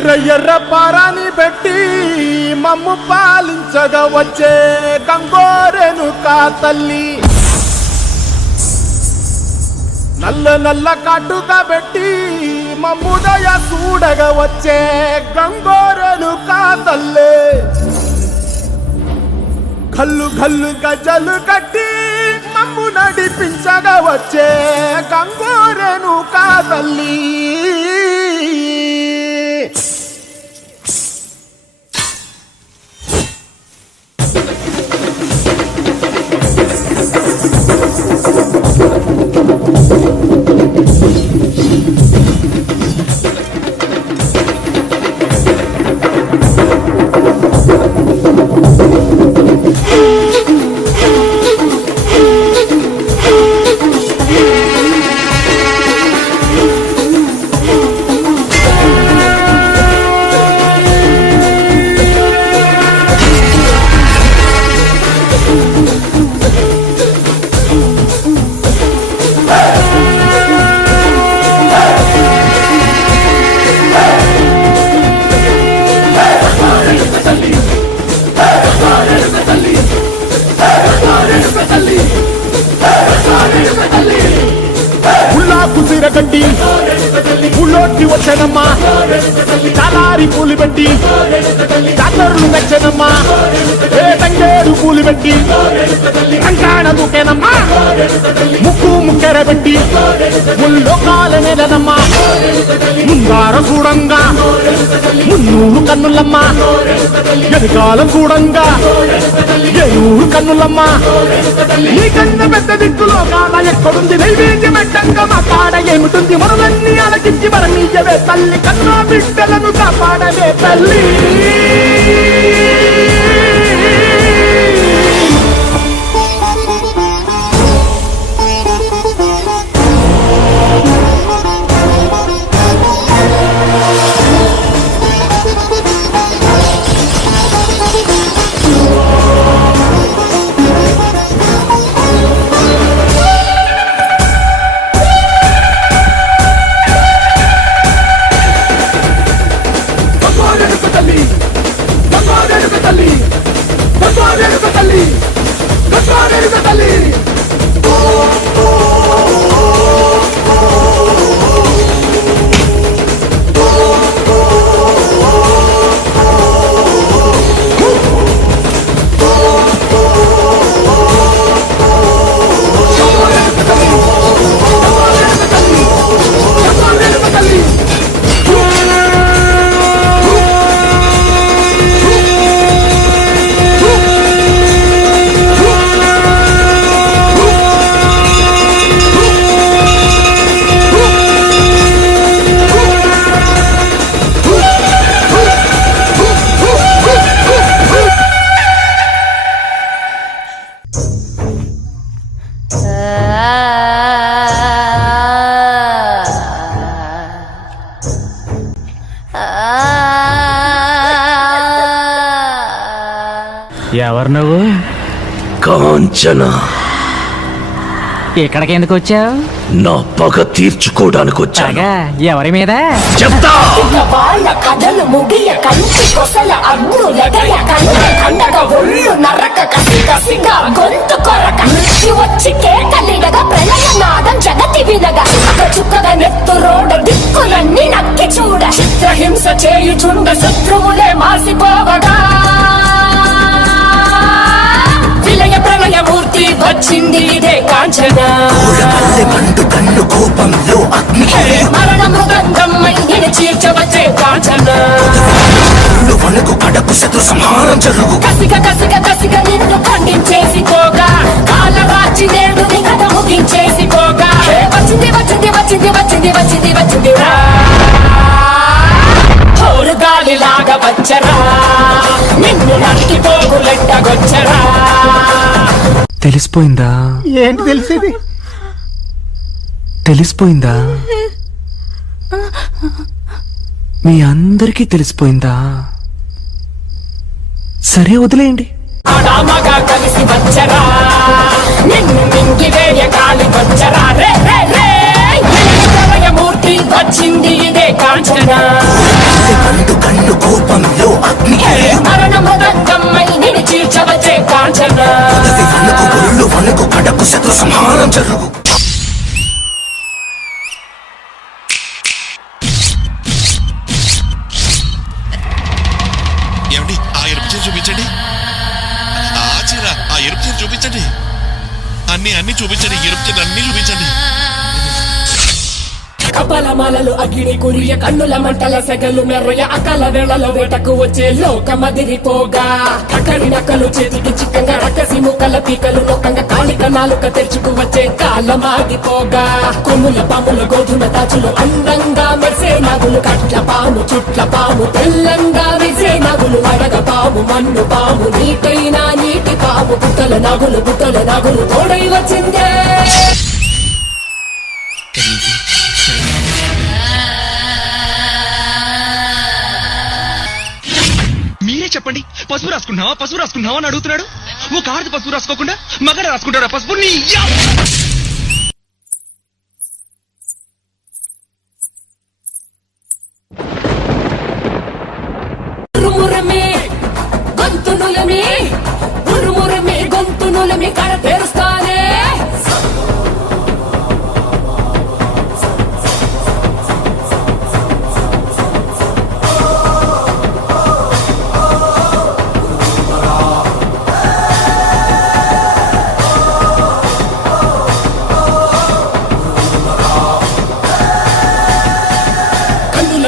ఎర్ర ఎర్ర పారాని పెట్టి మమ్ము పాలించగా వచ్చే గంగోరెను కా తల్లి, నల్ల నల్ల కాటుగా పెట్టి మమ్ముదయ చూడగా వచ్చే గంగోరెను కా తల్లి, గల్లు గల్లు గజలు కట్టి మమ్ము నడిపించగా వచ్చే గంగోరెను కా తల్లి. గడ్డి పుల్లోకి వచ్చనమ్మా, చాలారి పూలు పెట్టి జాతరలు నచ్చనమ్మా, ఏ తంగేడు పూలు పెట్టి కంకాణ దూకేనమ్మా, ముక్కు ముక్కెర పెట్టి ముల్లోకాల నెలనమ్మా, ముంగార చూడంగా మున్నూరు కన్నులమ్మా, ఎదుకాల చూడంగా ఏనూరు కన్నులమ్మా, నీ కన్న పెద్ద దిక్కులో కాల ఎక్కడుంది నైవేద్యం పెట్టంగా మా కాడ ఏమిటుంది, మనలన్నీ అలకించి మరణీయవే తల్లి, కన్నా బిడ్డలను కాపాడవే తల్లి. ఎవరు నువ్వు? కాంచన. ఇక్కడికి ఎందుకు వచ్చావు? నా పగ తీర్చుకోవడానికి వచ్చాగా. ఎవరి మీద చెప్తా? కథలు ముగియ కంటి కొసల అగ్గు లెగయ కండగ ఒళ్ళు నరక కసి కసిగా గొంతు కొరక మృత్యు వచ్చి కేకలిడగా ప్రళయ నాదం జగతి వినగా చుక్కగా నెత్తురోడ దిక్కులన్నీ నక్కి చూడ చిత్రహింస చేయుచుండ శత్రువులే మాసిపోవగా విలయ ప్రళయ మూర్తి వచ్చింది ఇదే కాంచన. మండు కన్ను కోపంలో అగ్ని మరణ మృదంగమ్మై చీల్చవచ్చే కాంచన. వణుకు కడపు శత్రు సంహారం జరుగు. కసిగ కసిగ కసిగ నిన్ను ఖండించేసిపోగా కాలరాచి నేడు నీ కథ ముగించేసిపోగా వచ్చింది వచ్చింది వచ్చింది వచ్చింది వచ్చింది వచ్చింది హోరు గాలిలాగా వచ్చరా నిన్ను నరికి పోగులెట్టగొచ్చరా. తెలిసిపోయిందా? ఏంటి తెలిసేది? తెలిసిపోయిందా? మీ అందరికీ తెలిసిపోయిందా? సరే వదిలేయండి. ఆడామగా కలిసి వచ్చరా నిన్ను మింగి వేయ గాలి వచ్చరా రే రే రే మూర్తి వచ్చింది ఇదే కాంచన. శత్రు సంహారం జరుగు. ఏమండి ఆ ఎరుపు చీర చూపించండి. ఆ చీర ఆ ఎరుపు చీర చూపించండి. అన్ని చూపించండి. ఎరుపు చీర అన్ని చూపించండి. కపలమాలలు అగ్గిడి కురియ కన్నుల మంటల సెగలు మెర్రయ అకల వేళలో వేటకు వచ్చే లోకమదిరిపోగా కకరి నక్కలు చేతికి చిక్కంగా రకసి ముక్కల పీకలు లోకంగా కాళిక నాలుక తెరుచుకు వచ్చే కాలమాగిపోగా కొమ్ముల పాముల గోధుమ దాచులు అందంగా మెరిసే నాగులు కట్ల పాము చుట్ల పాము తెల్లంగా మెరిసే నాగులు అడగ పాము మన్ను పాము నీటైన నీటి పాము బుట్టల నాగులు తోడై వచ్చిందే. మీరే చెప్పండి, పసుపు రాసుకున్నావా అని అడుగుతున్నాడు. ఒక ఆడది పసుపు రాసుకోకుండా మగడ రాసుకుంటాడా పసుపు? నీ గొంతునులమి కడ తెరుస్తానే.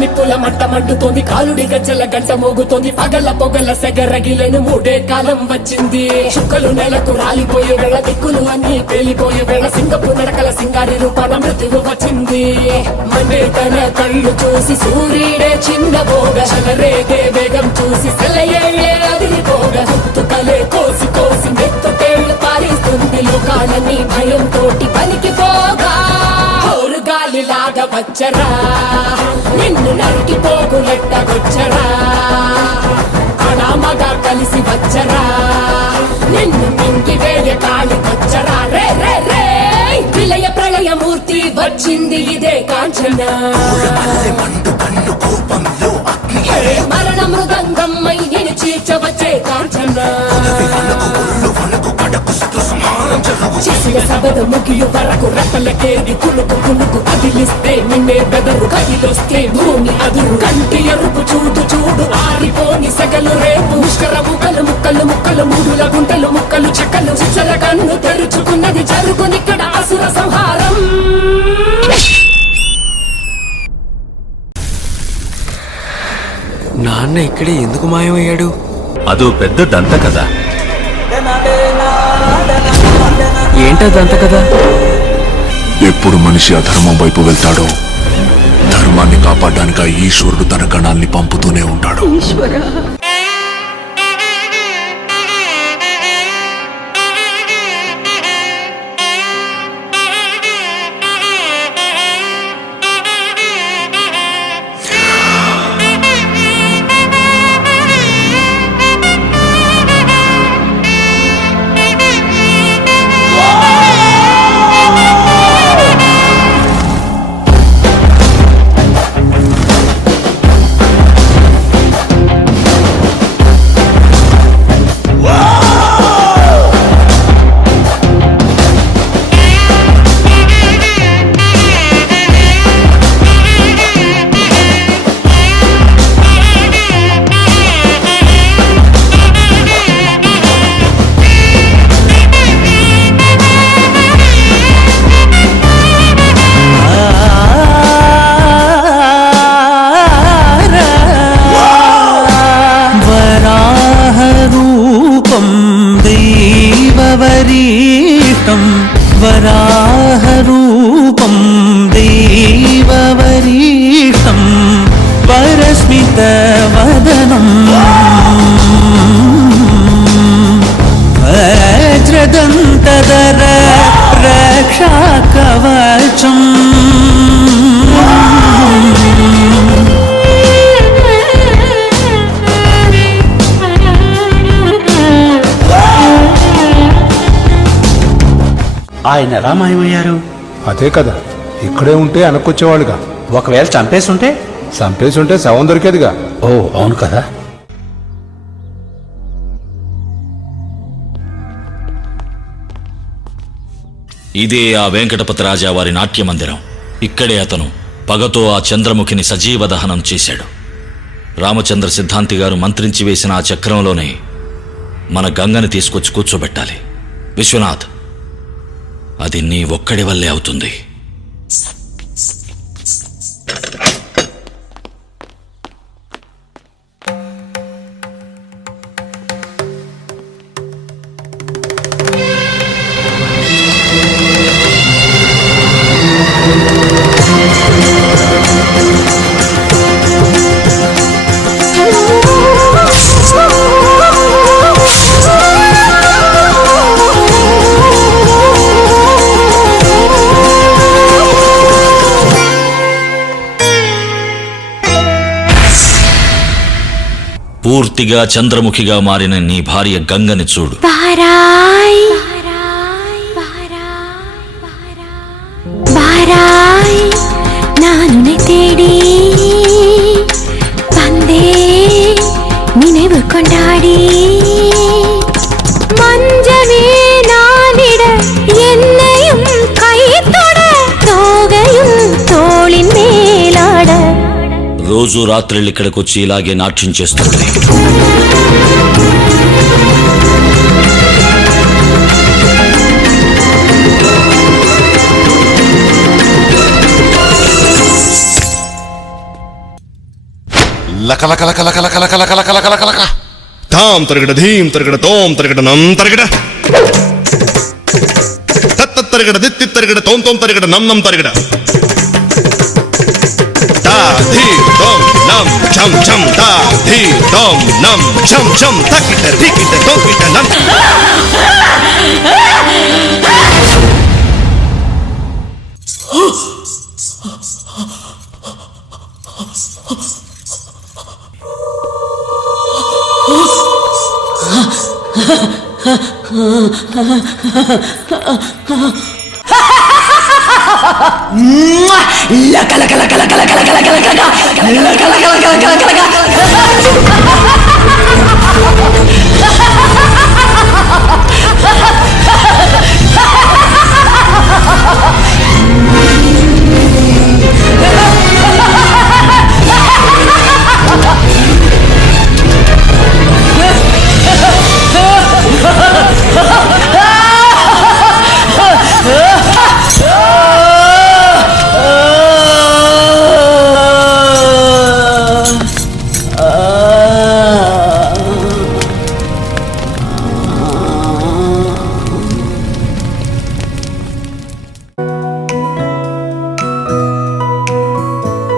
నిప్పుల మంట మండుతోంది, కాలుడి గజ్జల గంట మోగుతోంది, పగల పొగల సెగరగిలేను మూడే కాలం వచ్చింది. చుక్కలు నెలకు రాలిపోయే వేళ, దిక్కులు అన్ని పేలిపోయే వేళ, సింగపు నడకల సింగారి రూపాన మృత్యువు వచ్చింది. మండే తన కళ్ళు చూసి సూర్యుడే చిన్నబోగ, శలరేగే వేగం చూసి సెలయేళ్ళే అదిరిపోగా, గుర్తుకలే కోసి కోసి మెత్తుకేళ్లు పారిస్తుంది. లోకాలన్నీ భయంతోటి పలికిపోగా గాలిలాగా వచ్చరా, నిన్ను నరికి పోగులెట్టగొచ్చరా, అనామగా కలిసి వచ్చరా, నిన్ను మింగి వేయ కాలికొచ్చరా. రే రే రే విలయ ప్రళయమూర్తి వచ్చింది ఇదే కాంచన. మండు కన్ను కోపంలో అగ్ని, మరణ మృదంగం మయ్యని చీల్చవచ్చే కాంచన. కడకు శత్రు సంహారం జరుగు. చేసిన సబద ముగియు వరకు రెప్పలకేది కులుకు కులుకు అదిలిస్తే నిన్నే బెదరు, కదిలొస్తే భూమి అదురు. కంటి ఎరుపు చూడు ఆరిపోని సెగలు రేపు, ముష్కర ముక్కలు మూడుల గుంటలు ముక్కలు చెక్కలు, చిచ్చల కన్ను తెరుచుకున్నది జరుగునిక్కడ అసుర సంహారం. నాన్న ఇక్కడే ఎందుకు మాయమయ్యాడు? అదో పెద్ద దంత కదా. ఏంటదంత కదా? ఎప్పుడు మనిషి అధర్మం వైపు వెళ్తాడో ధర్మాన్ని కాపాడడానికి ఆ ఈశ్వరుడు తన గణాల్ని పంపుతూనే ఉంటాడు. వరాహరూపం దేవవరీష్టం పరస్మితవదనం వజ్రదంతధర రక్షాకవచం ఆయన ఎలా మాయమయ్యారు? అదే కదా, ఇక్కడే ఉంటే వెనక్కొచ్చేవాళ్ళుగా. ఒకవేళ చంపేసుంటే శవం దొరికేదిగా. ఓ అవును కదా. ఇదే ఆ వెంకటపతి రాజా వారి నాట్య మందిరం. ఇక్కడే అతను పగతో ఆ చంద్రముఖిని సజీవ దహనం చేశాడు. రామచంద్ర సిద్ధాంతి గారు మంత్రించి వేసిన ఆ చక్రంలోనే మన గంగని తీసుకొచ్చి కూర్చోబెట్టాలి. విశ్వనాథ్, అది నీ ఒక్కడి వల్లే అవుతుంది. పూర్తిగా చంద్రముఖిగా మారిన నీ భార్య గంగని చూడు. బారాయ్ బారాయ్ నాను తేడి పందే நினைவு கொண்டாடி மஞ்சவே நானிட என்னையும் கைத்தொட தோகையும் தோளின் மேலாட రోజు రాత్రిళ్ళు ఇక్కడికి వచ్చి ఇలాగే నాట్యం చేస్తుంది. లక తాం తరగడ ధీం తరగడ తోం తరగడ నం తరగడ తత్త తరగడ దిత్తి తరగడ తోం తోం తరగడ నం నం తరగడ తా ధీ తోం నం ఛం ఛం తా ధీ తోం నం ఛం ఛం తకిట ధికిట తోకిట నం. లక లక లక లక లక లక లక లక లక లక లక లక లక